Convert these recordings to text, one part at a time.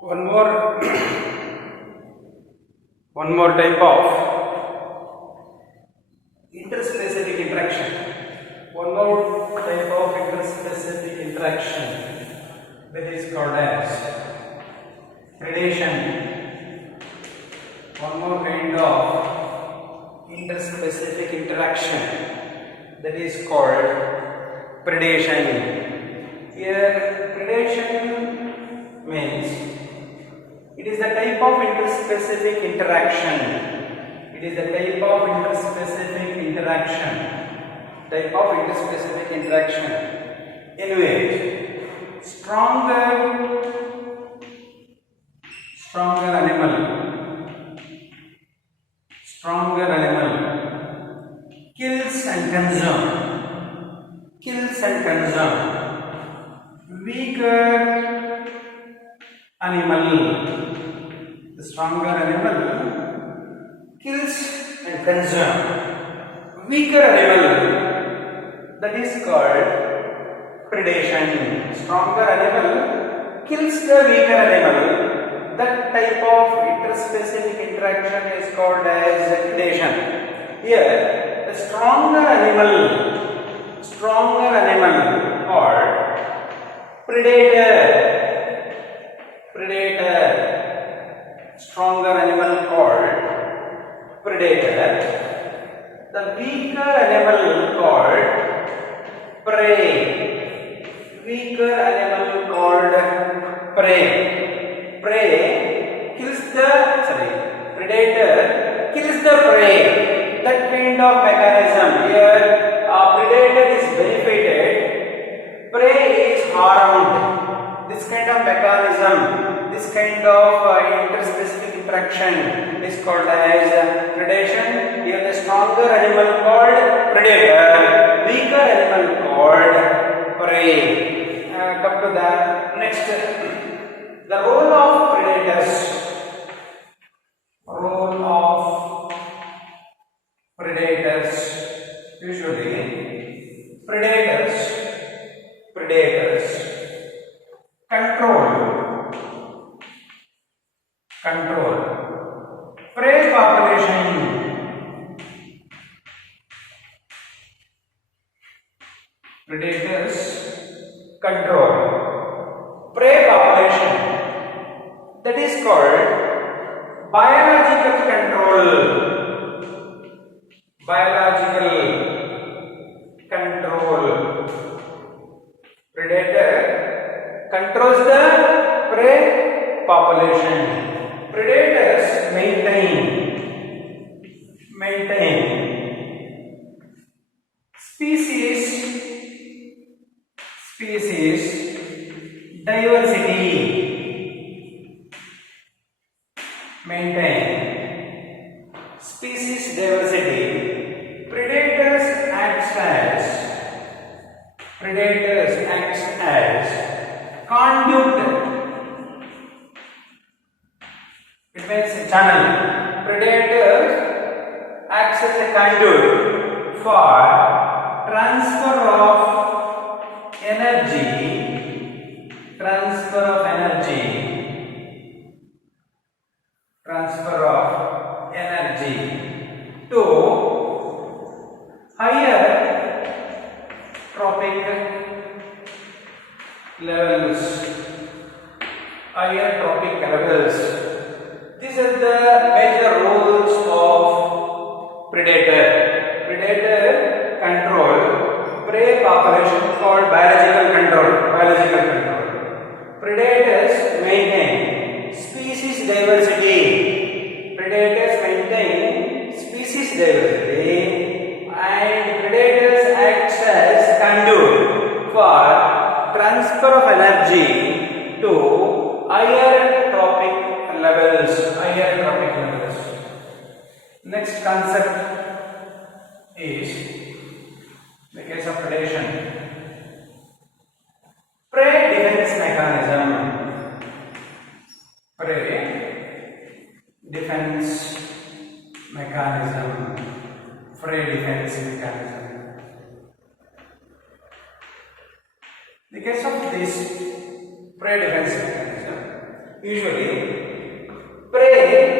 One more one more type of interspecific interaction. One more type of interspecific interaction that is called as predation. One more kind of interspecific interaction that is called predation. Here predation means it is the type of interspecific interaction. It is the type of interspecific interaction. Type of interspecific interaction in which stronger animal kills and consume weaker animal. The stronger animal kills and consume weaker animal. That is called predation. Stronger animal kills the weaker animal. That type of interspecific interaction is called as predation. Here, the stronger animal called predator. Stronger animal called predator. The weaker animal called prey. Weaker animal called prey. Predator kills the prey. That kind of mechanism. Here, predator is benefited, prey is harmed. This kind of mechanism, this kind of interspecific interaction is called as predation. Here, the stronger animal called predator, weaker animal called prey. Come to the next. The role of predators. Usually predators control prey population. Predators control prey population. That is called biological control. Predator controls the prey population. Predators maintain species diversity. Predators act as conduit. It means channel. Predator acts as a conduit for transfer of energy to higher trophic levels. These are the major roles of predator. Predator control prey population called biological control. Predators maintain species diversity. And predators act as conduit for transfer of energy to higher trophic levels. Next concept is the case of predation. Prey defense mechanism. The case of this prey defense mechanism, Usually, prey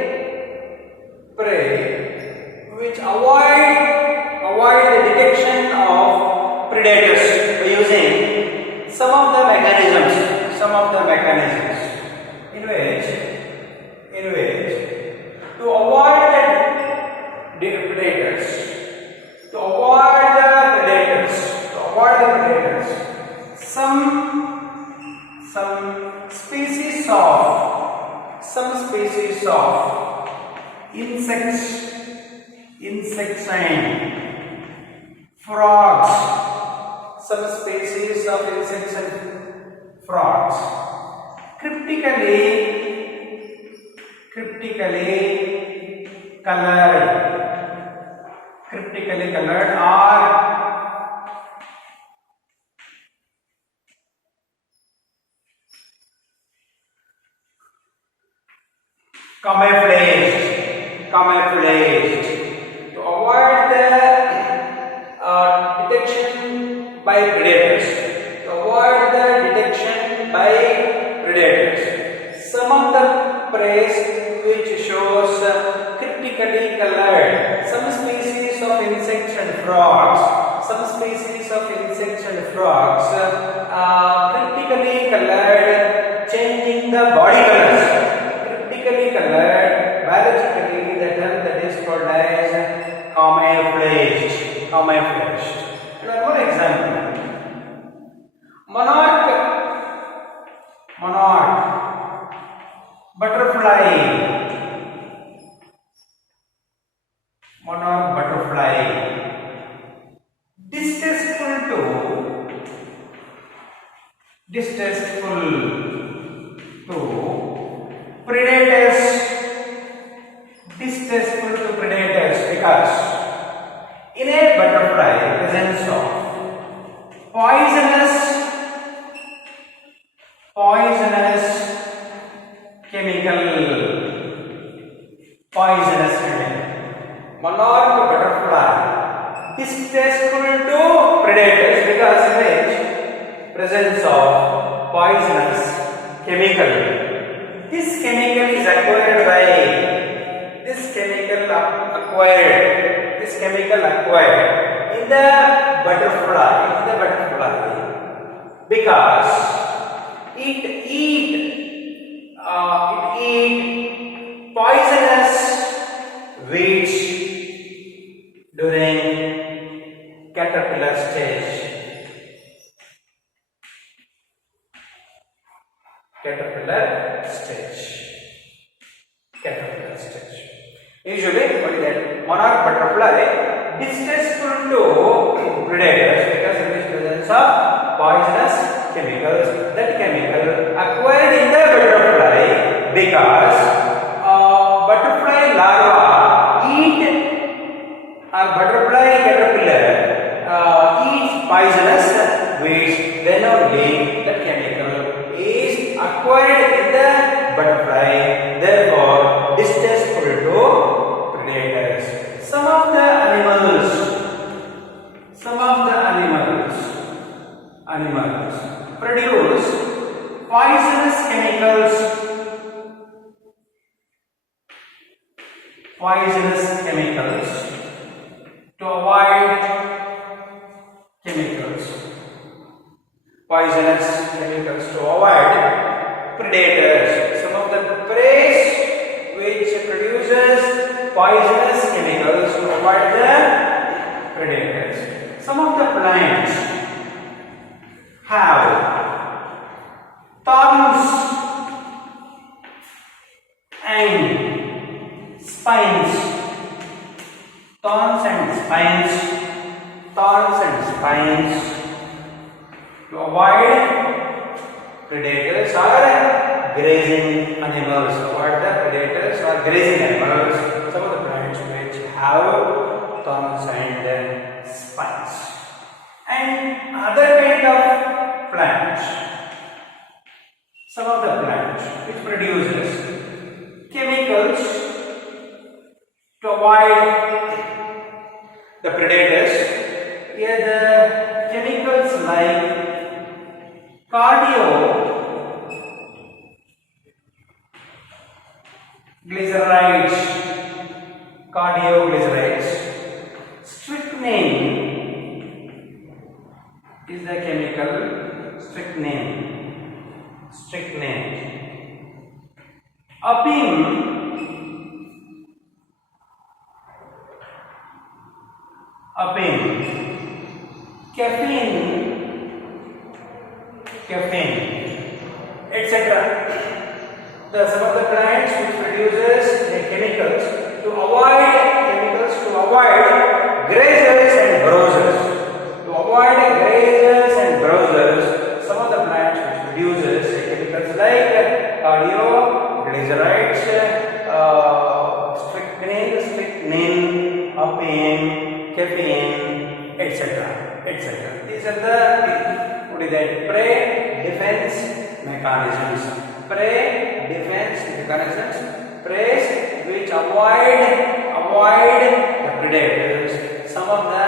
which avoid the detection of predators by using some of the mechanisms in which to avoid the predators, some species of insects and frogs, cryptically colored or camouflaged to avoid the detection by predators. Some of the prey which shows cryptically colored. Some species of insects and frogs. Cryptically colored, changing the body colors. Cryptically colored, biologically the term that is called as camouflaged. And one more example. Monarch butterfly. Distasteful to predators. Because in a butterfly presence of poisonous chemical. Monarch butterfly distasteful to predators because in which presence of poisonous chemical. This chemical is acquired in the butterfly because it eat poisonous weeds during caterpillar stage. Usually, what is that? Monarch butterfly distasteful to predators because of the presence of poisonous chemicals. That chemical acquired in the butterfly because butterfly larva eat or butterfly caterpillar eats poisonous weeds. Then only that chemical is acquired in the butterfly, therefore distasteful to predators. Some of the animals produce poisonous chemicals to avoid predators. Some of the prey which produces poisonous chemicals to avoid the predators. Some of the plants have thorns and spines. To avoid predators or grazing animals. Some of the plants which have thorns and spines. And other kind of plants. Some of the plants which produces chemicals to avoid the predators. Here the chemicals like glycerides, cardioglycerides. Strychnine is the chemical. Strychnine. Apine. Caffeine, etc. Some of the plants which produces the chemicals to avoid grazers and browsers. Some of the plants which produces chemicals like cardioglycerides, strychnine, apine, caffeine, etc. These are the prey defense mechanisms. Preys which avoid the predators. Some of the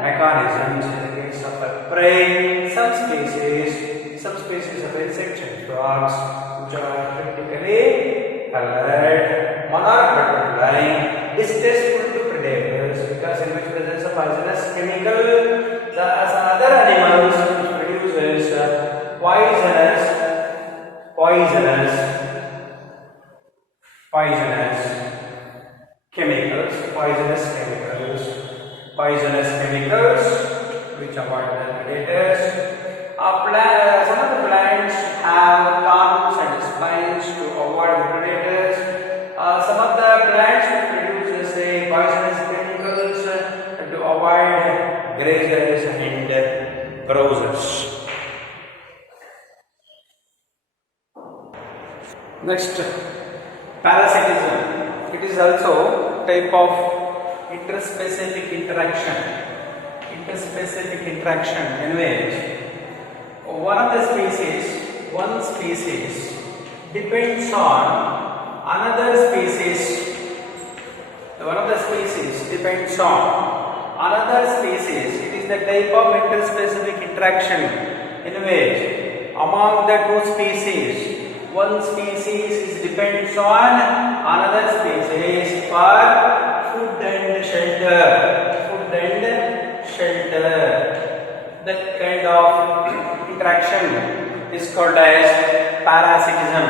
mechanisms in the case of a prey, some species of insects and frogs which are typically colored, monarch butterfly, distasteful to predators because in which presence of poisonous chemical. Some other animals which produces poisonous chemicals which avoid the predators. Some of the plants have thorns and spines to avoid the predators. Some of the plants which produces poisonous chemicals to avoid grazers and browsers. Next, parasitism. It is also type of interspecific interaction. In which one species depends on another species. It is the type of interspecific interaction in which among the two species, one species depends on another species for food and shelter. That kind of interaction is called as parasitism.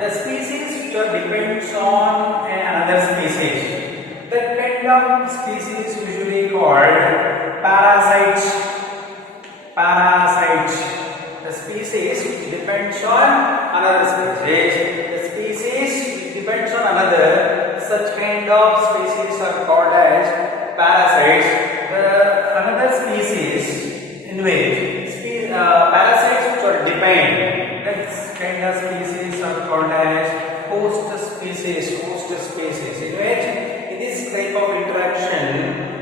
The species which are depends on another species, that kind of species usually called parasites. The species which depends on another such kind of species are called as parasites. Another species in which parasites which are depend, that kind of species are called as host species. In which in this type of interaction,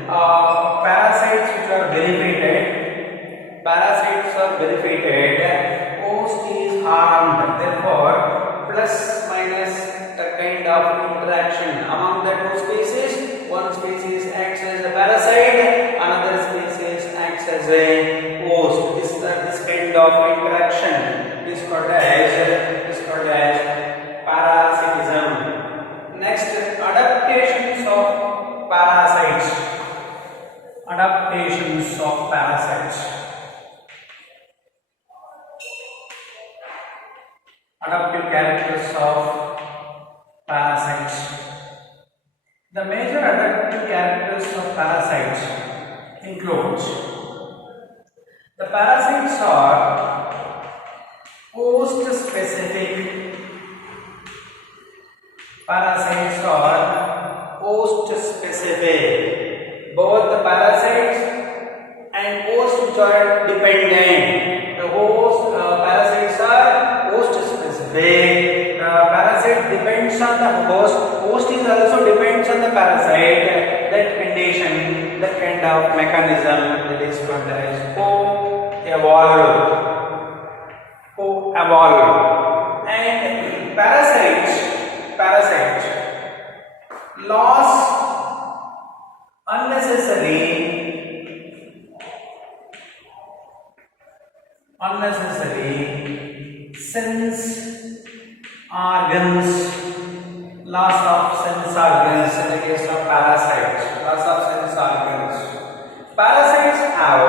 parasites which are benefited, host is harmed. Therefore, plus minus the kind of interaction among the two species. One species acts as a parasite, another species acts as a host. This kind of interaction is called as parasitism. Next, adaptations of parasites. Adaptive characters of parasites. The major adaptive characters of parasites includes: the parasites are host specific. Both the parasites and host which are dependent. The parasites are host specific. The parasite depends on the host. Host is also depends on the parasite. That condition, that kind of mechanism, that is called as co-evolve. And parasites loss unnecessary sense organs, loss of sense organs in the case of parasites. Loss of sense organs. Parasites have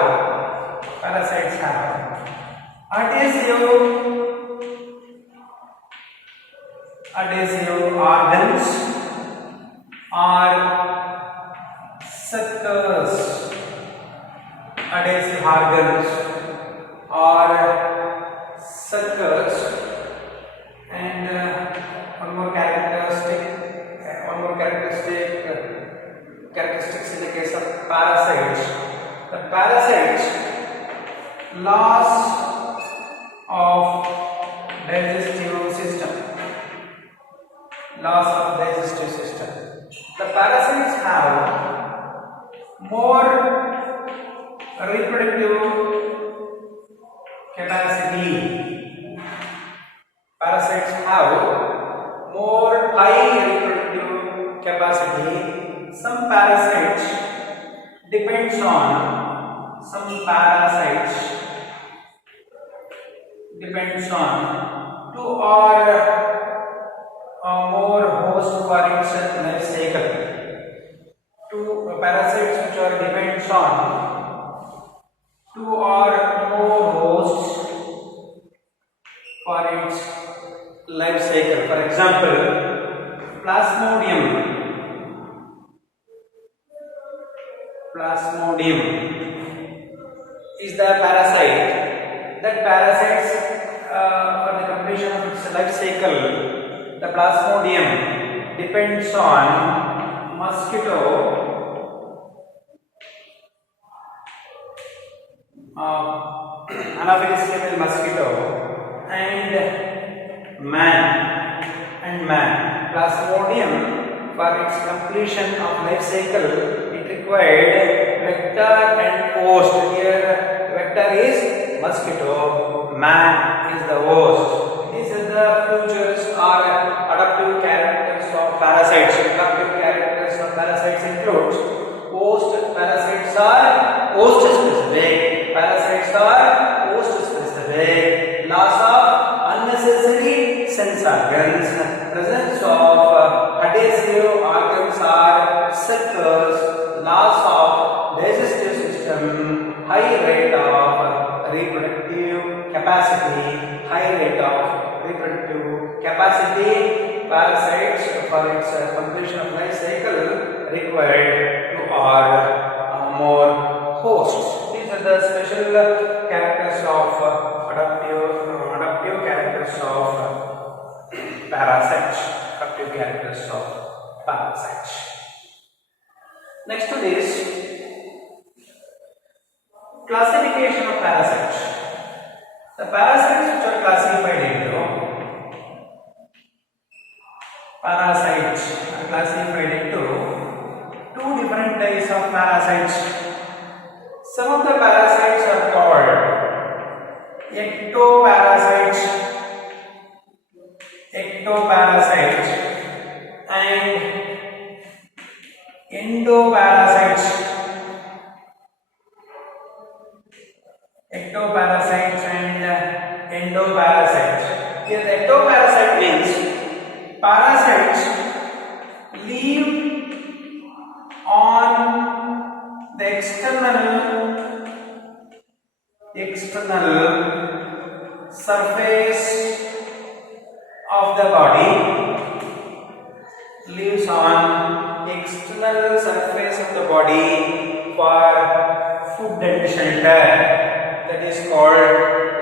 adhesive organs or suckers. Adhesive organs or suckers, and one more characteristics in the case of parasites. The parasites loss of digestive system. The parasites have more reproductive capacity. Parasites have more high reproductive capacity. Some parasites depends on two or more hosts for its life cycle. Two parasites which are depends on two or more hosts for its life cycle. For example, Plasmodium is the parasite. That parasites for the completion of its life cycle, the Plasmodium depends on mosquito, Anopheles female mosquito, and man. Plasmodium, for its completion of life cycle, it required vector and host. Here, vector is mosquito, man is the host. These are the features or adaptive characters of parasites. Adaptive characters of parasites includes host. Parasites are host specific. Loss of unnecessary sense organs. Presence of adhesive organs or suckers. Loss of digestive system. High rate of reproductive capacity. Parasites for its completion of life cycle required two or more hosts. These are the special characters of adaptive characters of parasites. Next to this, classification of parasites. The parasites which are classified into two different types of parasites. Some of the parasites are called ectoparasites and endoparasites. Here the ectoparasite means parasites live on the external surface of the body. Lives on external surface of the body for food and shelter. That is called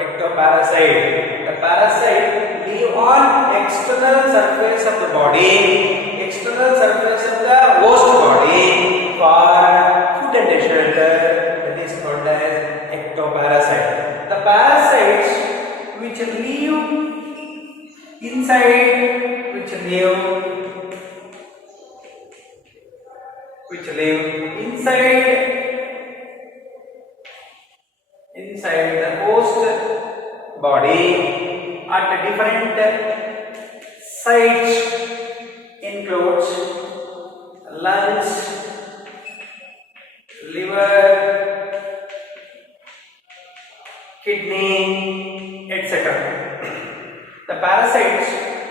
ectoparasite. The parasite live on external surface of the body, external surface of the host body for food and shelter. That is called as ectoparasite. The parasites which live inside the host body at different sites includes lungs, liver, kidney, etc. The parasites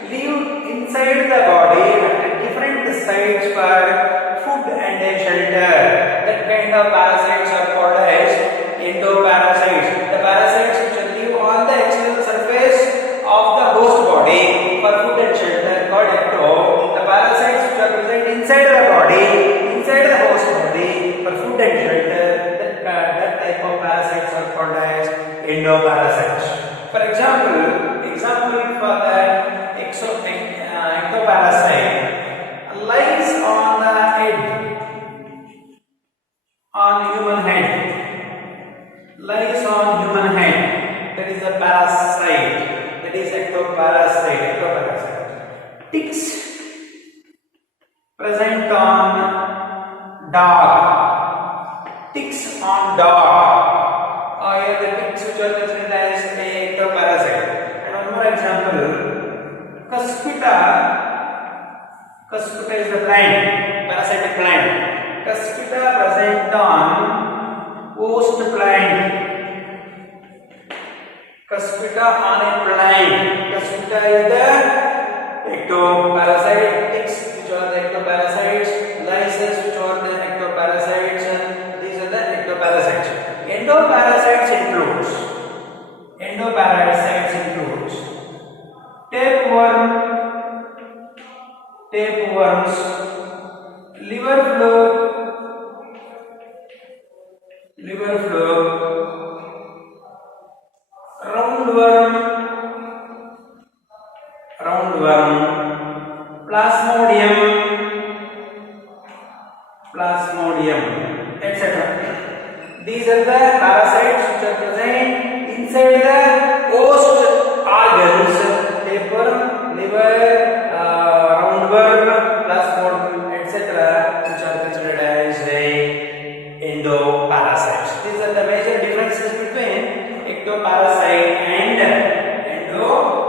live inside the body at for food and shelter. That kind of parasites are called as endoparasites. The parasites which live on the external surface of the host body for food and shelter called ecto. The parasites which are present inside the body, inside the host body for food and shelter, that type of parasites are called as endoparasites. For example for that ectoparasite lies on the head, on human head, lies on human head. That is a parasite. That is ectoparasite. Ticks present on dog. Ticks on dog. Here the ticks which are considered as ectoparasite. And one more example, Cuspita. Cuspita is a plant, parasitic plant. Cuspita present on host plant. Cuspita on a plant. Cuspita is the ectoparasite. Ticks which are the ectoparasites. Lysis which are the ectoparasites. These are the ectoparasites. Endoparasites includes tapeworms, liver fluke, roundworm, plasmodium, etc. These are the parasites which are present inside the host organs: tapeworm, liver, roundworm, plasmodium, etc., which are considered as endoparasites. These are the major differences between ectoparasite and endoparasite.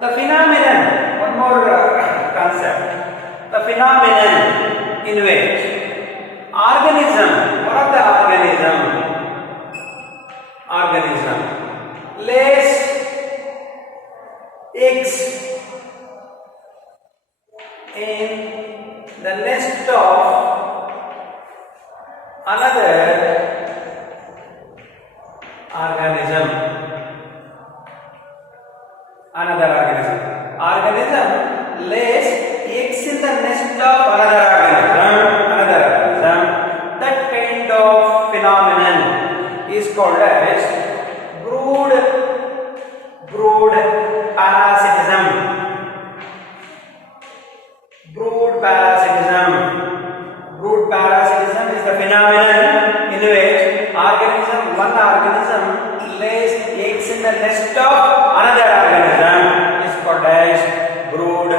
The phenomenon, one more concept. The phenomenon in which organism lays eggs in the nest of another organism. Organism lays eggs in the nest of another organism. That kind of phenomenon is called as brood parasitism. Brood parasitism is the phenomenon in which one organism lays eggs in the nest of another organism. Is called as brood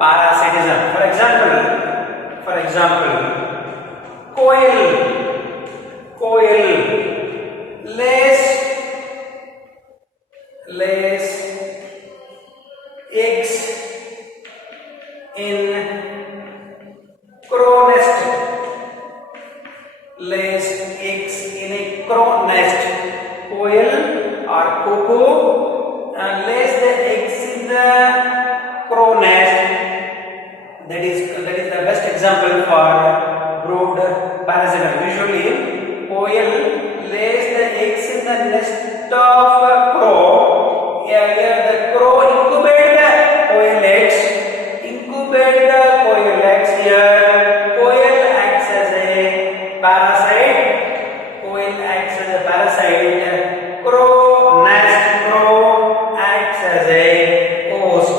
parasitism. For example, quail lays eggs in crow nest. Lays eggs in a crow nest. Quail or cuckoo lays the eggs in the crow nest. That is the best example for brood parasitism. Usually, quail lays the eggs in the nest of crow. Here the crow incubate the quail eggs. Here, quail acts as a parasite. Crow acts as a host.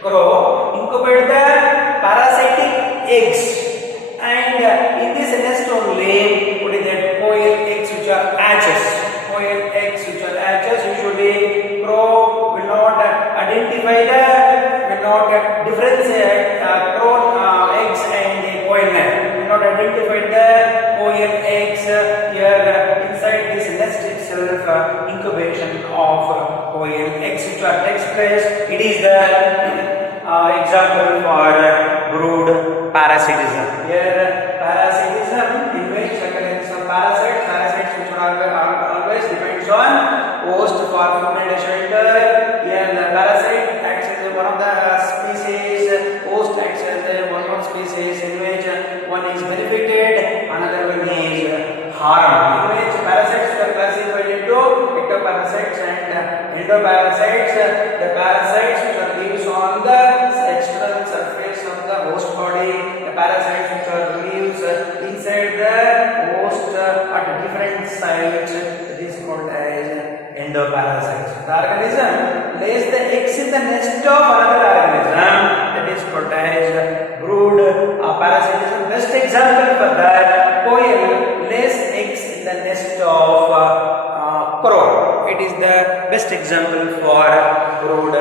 Crow incubate the parasitic eggs, and in this nest only what is that quail eggs which are hatches. Usually crow will not differentiate crow eggs and the quail nest. Will not identify the quail eggs. Here inside this nest itself, incubation of quail eggs which takes place. It is the example for brood parasitism. Here parasitism in which occurrence of parasites which are always depends on host for food and shelter. Here the parasite acts as one Endoparasites, the parasites which are lives on the external surface of the host body, the parasites which are lives inside the host at different sites, it is called as endoparasites. The organism lays the eggs in the nest of another organism, that is called as brood. Parasite is the best example for that. Quail lays eggs in the nest of crow. It is the best example for brood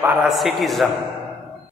parasitism.